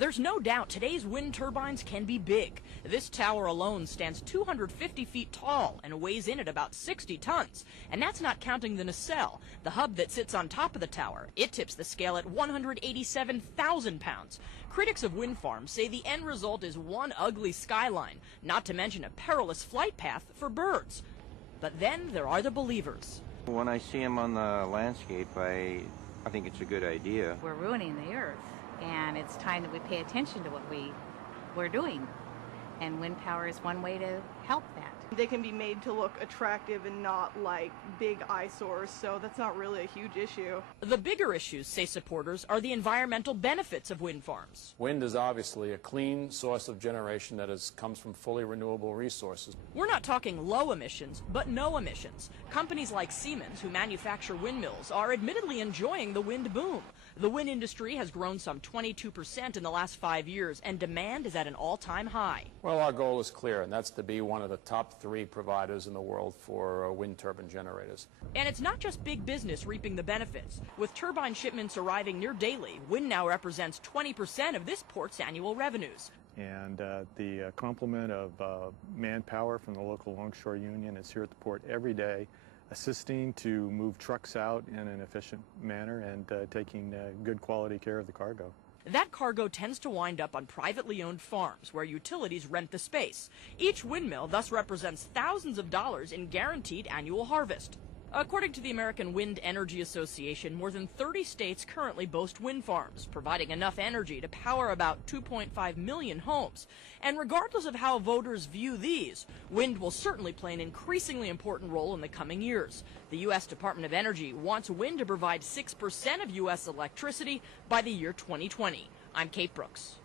There's no doubt today's wind turbines can be big. This tower alone stands 250 feet tall and weighs in at about 60 tons. And that's not counting the nacelle, the hub that sits on top of the tower. It tips the scale at 187,000 pounds. Critics of wind farms say the end result is one ugly skyline, not to mention a perilous flight path for birds. But then there are the believers. When I see them on the landscape, I think it's a good idea. We're ruining the earth, and it's time that we pay attention to what we're doing. And wind power is one way to help that. They can be made to look attractive and not like big eyesores, so that's not really a huge issue. The bigger issues, say supporters, are the environmental benefits of wind farms. Wind is obviously a clean source of generation that comes from fully renewable resources. We're not talking low emissions, but no emissions. Companies like Siemens, who manufacture windmills, are admittedly enjoying the wind boom. The wind industry has grown some 22% in the last 5 years, and demand is at an all-time high. Well, our goal is clear, and that's to be one of the top 3 providers in the world for wind turbine generators. And it's not just big business reaping the benefits. With turbine shipments arriving near daily, wind now represents 20% of this port's annual revenues. And the complement of manpower from the local longshore union is here at the port every day, assisting to move trucks out in an efficient manner and taking good quality care of the cargo. That cargo tends to wind up on privately owned farms where utilities rent the space. Each windmill thus represents thousands of dollars in guaranteed annual harvest. According to the American Wind Energy Association, more than 30 states currently boast wind farms, providing enough energy to power about 2.5 million homes. And regardless of how voters view these, wind will certainly play an increasingly important role in the coming years. The U.S. Department of Energy wants wind to provide 6% of U.S. electricity by the year 2020. I'm Kate Brooks.